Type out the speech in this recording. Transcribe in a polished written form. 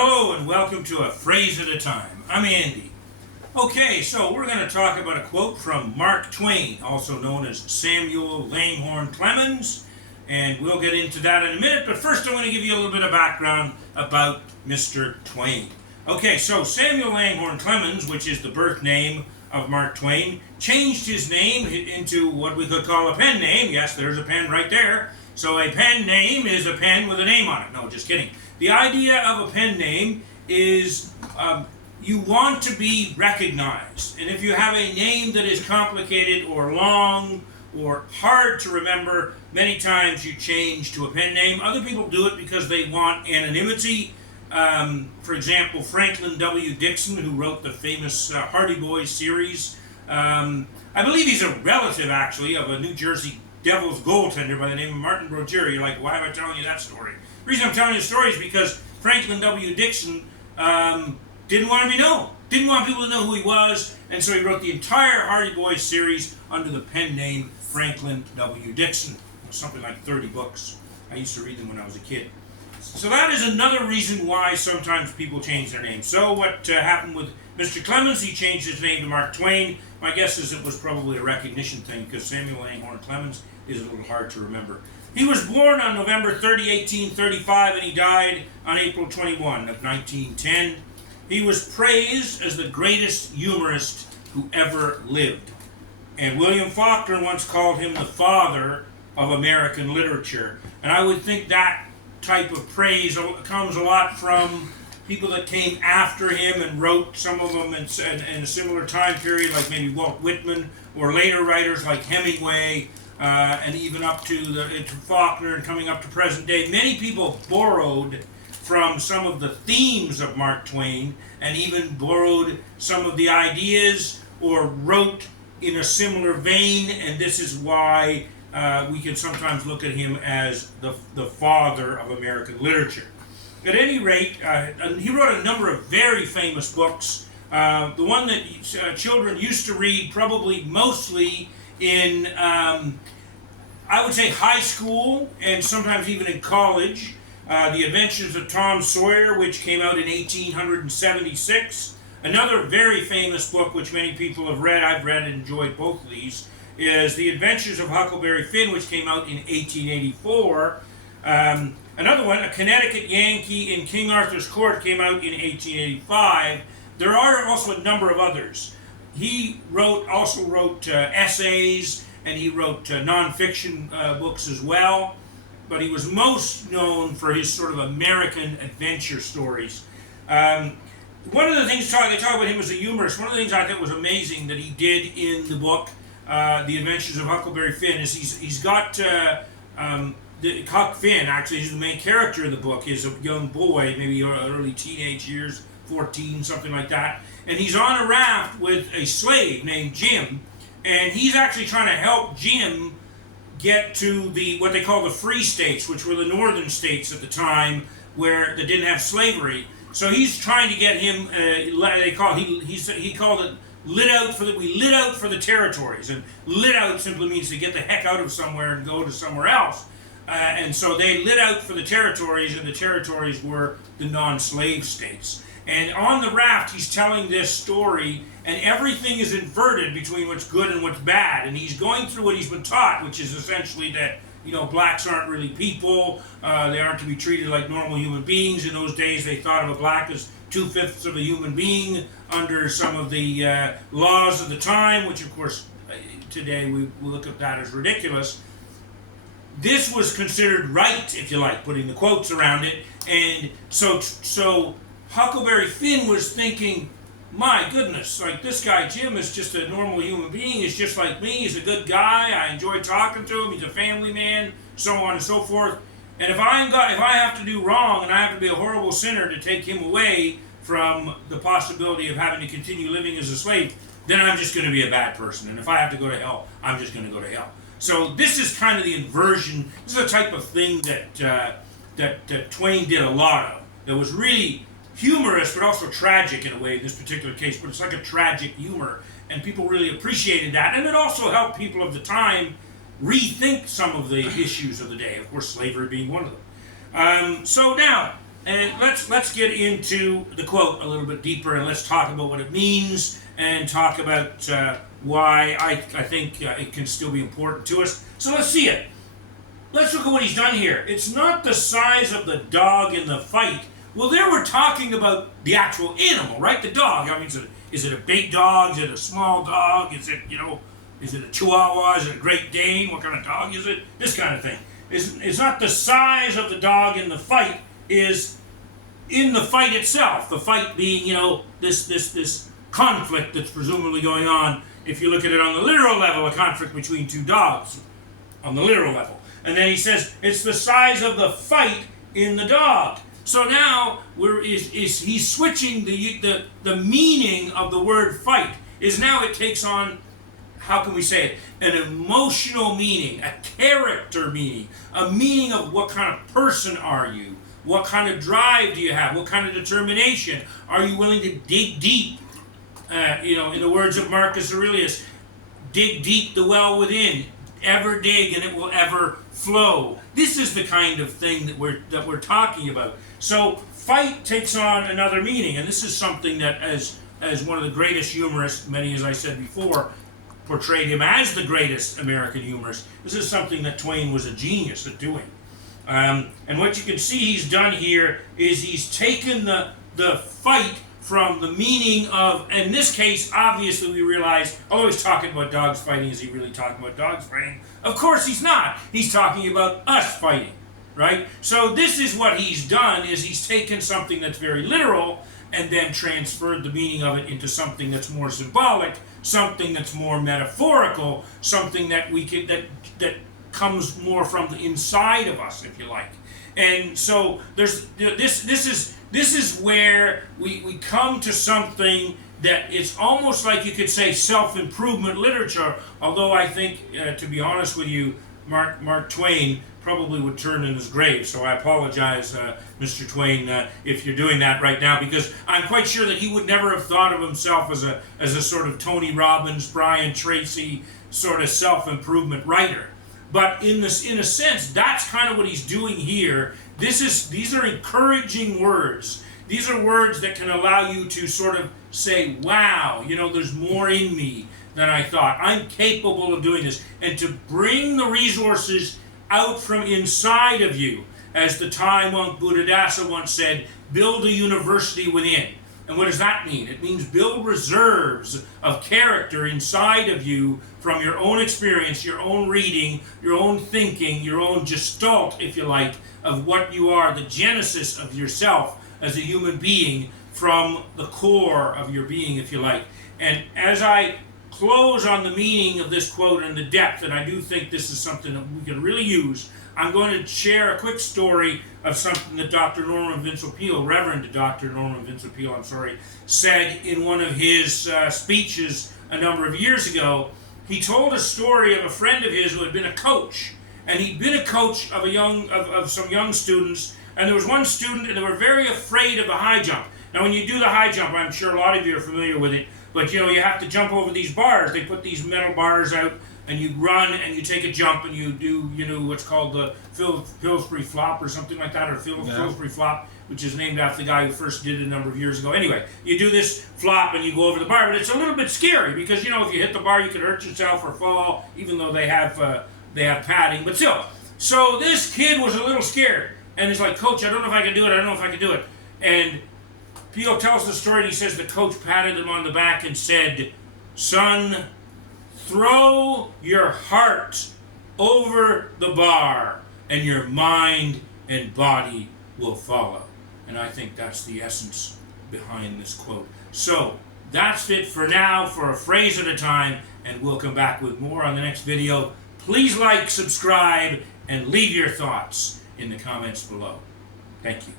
Hello and welcome to A Phrase at a Time. I'm Andy. Okay, so we're going to talk about a quote from Mark Twain, also known as Samuel Langhorne Clemens, and we'll get into that in a minute, but first I want to give you a little bit of background about Mr. Twain. Okay, so Samuel Langhorne Clemens, which is the birth name of Mark Twain, changed his name into what we could call a pen name. Yes, there's a pen right there. So a pen name is a pen with a name on it. No, just kidding. The idea of a pen name is you want to be recognized. And if you have a name that is complicated or long or hard to remember, many times you change to a pen name. Other people do it because they want anonymity. For example, Franklin W. Dixon, who wrote the famous Hardy Boys series. I believe he's a relative, actually, of a New Jersey Devils goaltender by the name of Martin Brodeur. You're like, why am I telling you that story? The reason I'm telling you the story is because Franklin W. Dixon didn't want to be known. Didn't want people to know who he was, and so he wrote the entire Hardy Boys series under the pen name Franklin W. Dixon. Something like 30 books. I used to read them when I was a kid. So that is another reason why sometimes people change their names. So what happened with Mr. Clemens, he changed his name to Mark Twain. My guess is it was probably a recognition thing because Samuel Langhorne Clemens is a little hard to remember. He was born on November 30, 1835, and he died on April 21 of 1910. He was praised as the greatest humorist who ever lived. And William Faulkner once called him the father of American literature. And I would think that type of praise comes a lot from people that came after him and wrote, some of them in a similar time period, like maybe Walt Whitman, or later writers like Hemingway, and even up to Faulkner and coming up to present day. Many people borrowed from some of the themes of Mark Twain and even borrowed some of the ideas or wrote in a similar vein, and this is why we can sometimes look at him as the father of American literature. At any rate, he wrote a number of very famous books. The one that children used to read probably mostly in, I would say, high school and sometimes even in college. The Adventures of Tom Sawyer, which came out in 1876. Another very famous book which many people have read, I've read and enjoyed both of these, is The Adventures of Huckleberry Finn, which came out in 1884. Another one, A Connecticut Yankee in King Arthur's Court, came out in 1885. There are also a number of others. He also wrote essays, and he wrote nonfiction books as well. But he was most known for his sort of American adventure stories. One of the things they talk about him as a humorist. One of the things I thought was amazing that he did in the book, The Adventures of Huckleberry Finn, is he's got Huck Finn. Actually, he's the main character of the book. He's a young boy, maybe early teenage years, 14, something like that, and he's on a raft with a slave named Jim, and he's actually trying to help Jim get to what they call the free states, which were the northern states at the time that didn't have slavery. So he's trying to get him. He called it lit out for we lit out for the territories, and lit out simply means to get the heck out of somewhere and go to somewhere else. And so they lit out for the territories, and the territories were the non-slave states. And on the raft, he's telling this story, and everything is inverted between what's good and what's bad. And he's going through what he's been taught, which is essentially that, blacks aren't really people. They aren't to be treated like normal human beings. In those days, they thought of a black as 2/5 of a human being under some of the laws of the time, which, of course, today we look at that as ridiculous. This was considered right, if you like, putting the quotes around it. And so Huckleberry Finn was thinking, my goodness, like this guy Jim is just a normal human being. He's just like me. He's a good guy. I enjoy talking to him. He's a family man, so on and so forth. And if I have to do wrong and I have to be a horrible sinner to take him away from the possibility of having to continue living as a slave, then I'm just going to be a bad person. And if I have to go to hell, I'm just going to go to hell. So this is kind of the inversion. This is the type of thing that Twain did a lot of. It was really humorous, but also tragic in a way in this particular case. But it's like a tragic humor, and people really appreciated that. And it also helped people of the time rethink some of the issues of the day. Of course, slavery being one of them. So now, And let's get into the quote a little bit deeper, and let's talk about what it means, and talk about why I think it can still be important to us. So let's see it. Let's look at what he's done here. It's not the size of the dog in the fight. Well, there we're talking about the actual animal, right? The dog. I mean, is it a big dog? Is it a small dog? Is it, is it a Chihuahua? Is it a Great Dane? What kind of dog is it? This kind of thing. It's not the size of the dog in the fight, is in the fight itself. The fight being, this conflict that's presumably going on, if you look at it on the literal level, a conflict between two dogs, on the literal level. And then he says, it's the size of the fight in the dog. So now he's switching the meaning of the word fight. Is now it takes on, how can we say it, an emotional meaning, a character meaning, a meaning of what kind of person are you, what kind of drive do you have, what kind of determination, are you willing to dig deep, in the words of Marcus Aurelius, dig deep the well within, ever dig and it will ever flow. This is the kind of thing that we're talking about. So fight takes on another meaning, and this is something that as one of the greatest humorists, many as I said before, portrayed him as the greatest American humorist. This is something that Twain was a genius at doing. And what you can see he's done here is he's taken the fight from the meaning of, in this case, obviously we realize, oh, he's talking about dogs fighting. Is he really talking about dogs fighting? Of course he's not. He's talking about us fighting, right? So this is what he's done, is he's taken something that's very literal and then transferred the meaning of it into something that's more symbolic, something that's more metaphorical, something that that comes more from the inside of us, if you like. And so there's this is where we come to something that it's almost like you could say self-improvement literature, although I think, to be honest with you, Mark Twain probably would turn in his grave. So I apologize, Mr. Twain, if you're doing that right now, because I'm quite sure that he would never have thought of himself as a sort of Tony Robbins, Brian Tracy sort of self-improvement writer. But in a sense, that's kind of what he's doing here. These are encouraging words. These are words that can allow you to sort of say, wow, there's more in me than I thought. I'm capable of doing this. And to bring the resources out from inside of you. As the Thai monk Buddhadasa once said, build a university within. And what does that mean? It means build reserves of character inside of you from your own experience, your own reading, your own thinking, your own gestalt, if you like, of what you are, the genesis of yourself as a human being from the core of your being, if you like. And as I close on the meaning of this quote and the depth, and I do think this is something that we can really use, I'm going to share a quick story of something that Dr. Norman Vincent Peale, Reverend Dr. Norman Vincent Peale, said in one of his speeches a number of years ago. He told a story of a friend of his who had been a coach, and he'd been a coach of some young students, and there was one student, and they were very afraid of the high jump. Now, when you do the high jump, I'm sure a lot of you are familiar with it, but you have to jump over these bars. They put these metal bars out, and you run and you take a jump and you do, what's called the Pillsbury flop or something like that, or Pillsbury flop, which is named after the guy who first did it a number of years ago. Anyway, you do this flop and you go over the bar, but it's a little bit scary because, if you hit the bar, you could hurt yourself or fall, even though they have padding, but still. So this kid was a little scared, and he's like, Coach, I don't know if I can do it, And Peale tells the story, and he says the coach patted him on the back and said, son, throw your heart over the bar, and your mind and body will follow. And I think that's the essence behind this quote. So that's it for now, for a phrase at a time, and we'll come back with more on the next video. Please like, subscribe, and leave your thoughts in the comments below. Thank you.